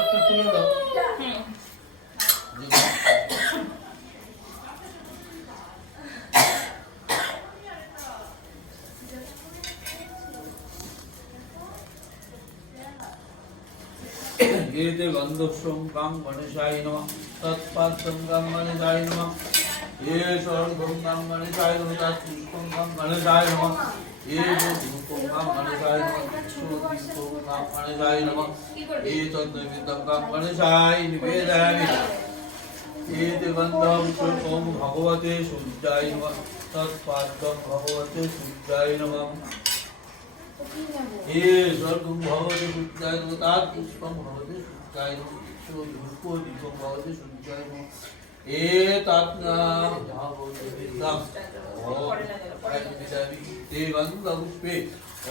একটা তুলে দাও। एते गन्धस्वं कां गणेशाय नमः तत्पात्रं कां गणेशाय नमः ये स्वर्गं कां गणेशाय नमः तत्पुष्पं कां गणेशाय नमः ये धूपं कां गणेशाय नमः दीपं कां गणेशाय नमः ये तद्नैवेद्यं कां गणेशाय निवेदयामि एते गन्धं पुष्पं भगवते सूर्याय नमः तत्पात्रं भगवते सूर्याय नमः ये स्वर्गं भवते सूर्याय नमः तत्पुष्पं भवते सूर्याय नमः धूपो दीपं भवते सूर्याय नमः एतत् भागवतं ते गन्धपुष्पे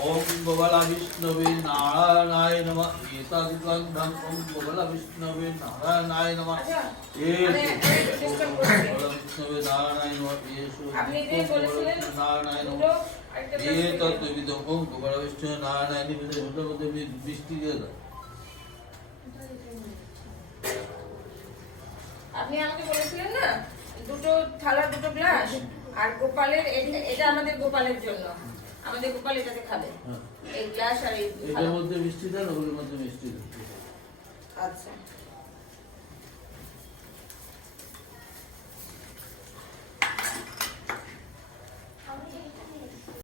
ॐ गोपालविष्णवे नारायणाय नमः एतत् गन्धं ॐ गोपालविष्णवे नारायणाय नमः गोपालविष्णवे नारायणाय नमः नारायणाय नमः एतत् विधं ॐ गोपालविष्णवे नारायणाय नमः বৃষ্টি দিয়ে দাও। আপনি আমাকে বলেছিলেন না দুটো থালা দুটো গ্লাস আর গোপালের এটা আমাদের গোপালের জন্য আমাদের গোপাল এটাতে খাবে এই গ্লাস আর এই এটার মধ্যে মিষ্টি দেন ওর মধ্যে মিষ্টি দেন। আচ্ছা